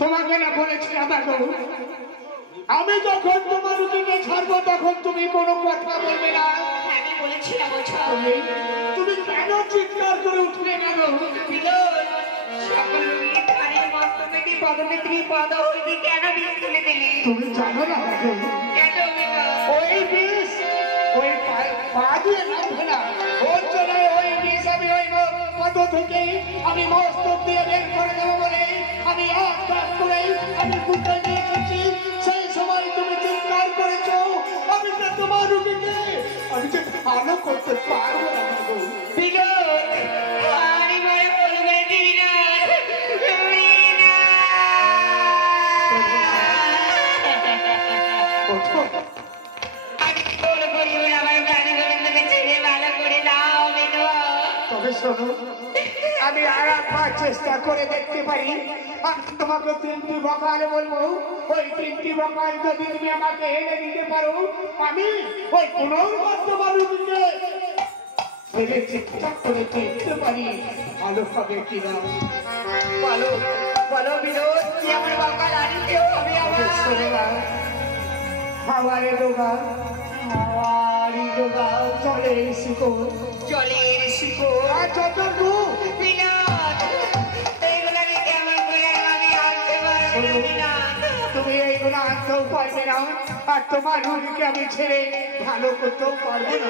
তোমাকে না বলেছিলাম আমি যখন তোমার রুটিনে ছাড়বো তখন তুমি কোনো কথা বলবে না। আমি বলেছিলাম তুমি কেন চিৎকার করে উঠলে কেন? তুমি জানো না ওই বিষ ওই পা দিয়ে নামবে না, ওর জন্য ওই বিষ আমি ওই পদ থেকে আমি মস্তক দিয়ে বের করে দেবো বলে আমি আত্মাস করে আমি বুঝতে নিয়ে এসেছি। সেই সময় তুমি চিৎকার করেছো, আমি তো তোমার রুগীকে আমি যে ভালো করতে পারবো না। আমি আর একবার চেষ্টা করে দেখতে পারি। আমি তোমাকে 3টি বকাল বলবো, ওই 3টি বকাল যদি তুমি আমাকে এনে দিতে পারো আমি ওই পুনর্বার তোমার রুগীকে ছেলে ঠিকঠাক করে দেখতে পারি ভালো হবে কিনা। বলো বলো বিনোদ, কি আমার বকাল আনিতে হবে? হাওয়ারে ডোগা হাওয়ারি ডোগা জলের শিকড় জলের শিকড় আর যতটুকু তুমি এইগুলো আনতেও পারবে না, আর তোমার রুগীকে আমি ছেড়ে ভালো করতেও পারবো না।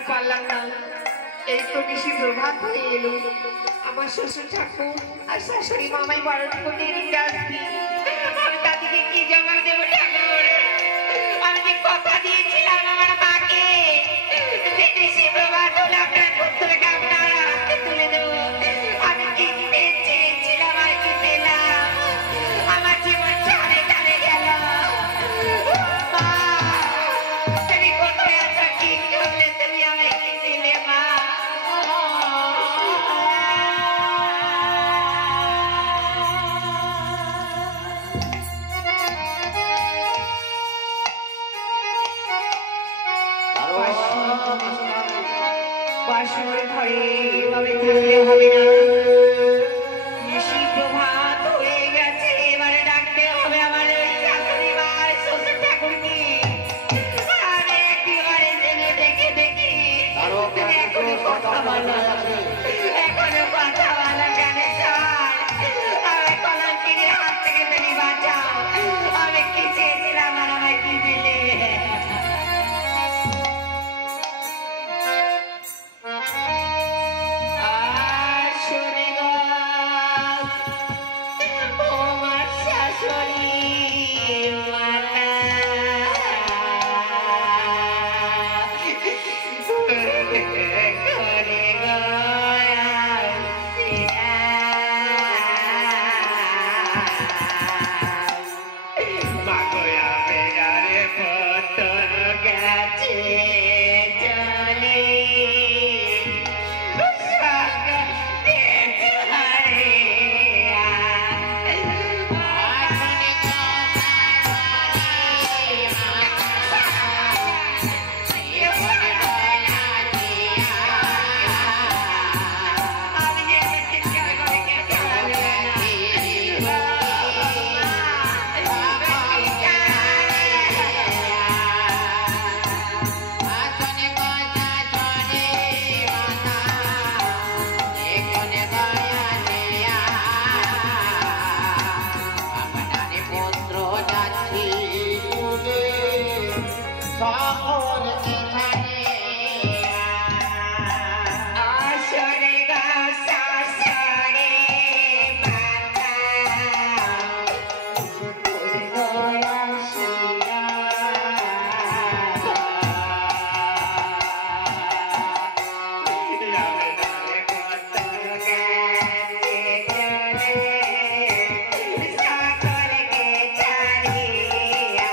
আর পারলাম না। এই তো নিশি প্রভাত হয়ে এলো। আমার শ্বশুর ঠাকুর আর শাশুড়ি মামাই বারণ করে নিতে আসবি। আমি তাদেরকে কি জবাব দেবো ঠাকুর? আমি যে কথা দিয়েছিলাম আমার মাকে যে নিশি প্রভাত হলে আপনার পুত্রকে আপনার হাতে তুলে দেবো। আমি কি চেয়েছিলাম আর কি পেলাম? আমার জীবন ছাড়ে টানে গেল। মা, তুমি কোথায় আছো? কি করলে তুমি আমায় কি দিলে মা? বাসর ঘরে এভাবে থাকলে হবে না। নিশি প্রভাত হয়ে গেছে, এবারে ডাকতে হবে আমার ওই শাশুড়ি মা আর শ্বশুর ঠাকুরকে। আরে একেবারে যেন ডেকে দেখি তুমি এখনো কথা বলো, এখনো কথা বলো কেন স্যার? আমার কলঙ্কিনীর হাত থেকে তুমি বাঁচাও। আমি কি চেয়েছিলাম আর আমায় কি দিলে? আসরে গো, ও আমার শাশুড়ি মাতা। করে গো মাগোয়া বেগারে পতন গেছে চলে। আসরে গো শাশুড়ি মাতা, সকলকে ছাড়িয়া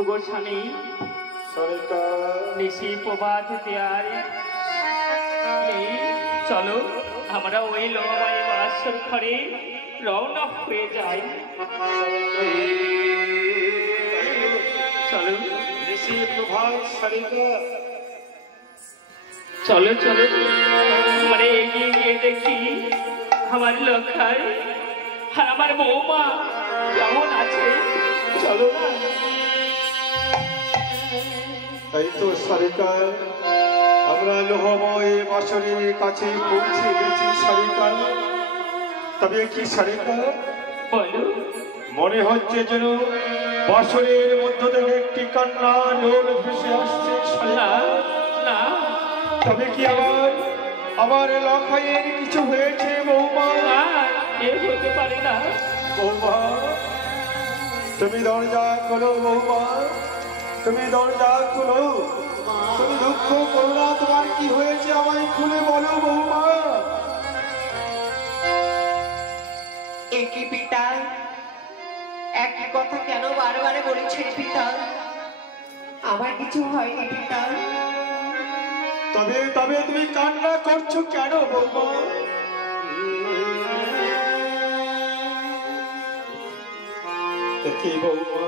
ওগো স্বামী সরিতা নিশি প্রভাত দেয়ার নেই, চলো আমরা ওই লবাই বাসর ঘরে রওনা হয়ে যাই। চলো ঋষি প্রভাত সরিতা চলো চলো আমরা এগিয়ে গিয়ে দেখি আমার লক্ষায় আর আমার বৌমা কেমন আছে। চলো না। এই তো সরিতা আমরা লোহময় বাসরের কাছে পৌঁছে গেছি সরিতা। তবে কি সরিতা বলো। মনে হচ্ছে যেন বাসরের মধ্য থেকে একটি কান্না লোল ভেসে আসছে না সরিতা। না তবে কি আমার লখাইয়ের কিছু হয়েছে বৌমা? না, এ হতে পারে না। বৌমা তুমি দরজা খোলো বৌমা, তুমি দরজা খোলো। তুমি দুঃখ করো না, তোমার কি হয়েছে আমায় খুলে বলো বৌমা। একই পিতা একই কথা কেন বারবারে বলেছেন পিতা? আমার কিছু হয়নি পিতা। তবে তবে তুমি কান্না করছো কেন বৌমা? কি বৌমা,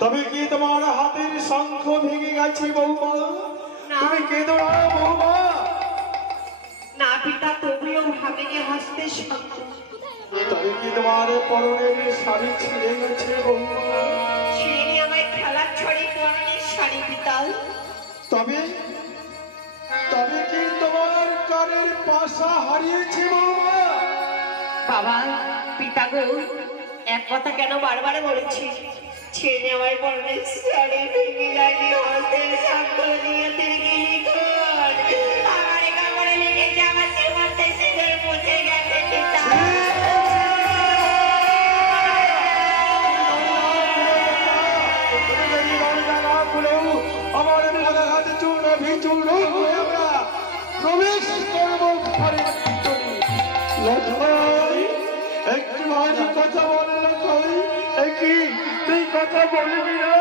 তবে কি তোমার হাতের শঙ্খ ভেঙে গেছে বৌমা? তুমি কেঁদো না বৌমা। না পিতা, তবুও ভাবিনি হাসতে শব্দ। তবে কি তোমার পরনের শাড়ি ছিঁড়ে গেছে বৌমা? ছিঁড়ে আমায় খেলার ছড়ি পরনের শাড়ি পিতা। তবে তবে কি তোমার কানের পাশা হারিয়েছে বৌমা? বাবা পিতা গো, এক কথা কেন বারবার বলেছি? ছেড়ে আমার পরনের শাড়ি ভেঙে যায়নি, হাতের সাক্ষর দিয়ে তিরকি লিখন আমার কাপড়ে লেগেছে, আমার শ্রীমন্তে সিঁদুর মুছে গেছে পিতা। আমার হাত চূর্ণ বিচূর্ণ হয়ে আমরা প্রবেশ করবো ঘরের ভিতরে। লক্ষ্মী একটু ভারী কথা বলে লক্ষ্মী, একই তুই কথা বলবি না?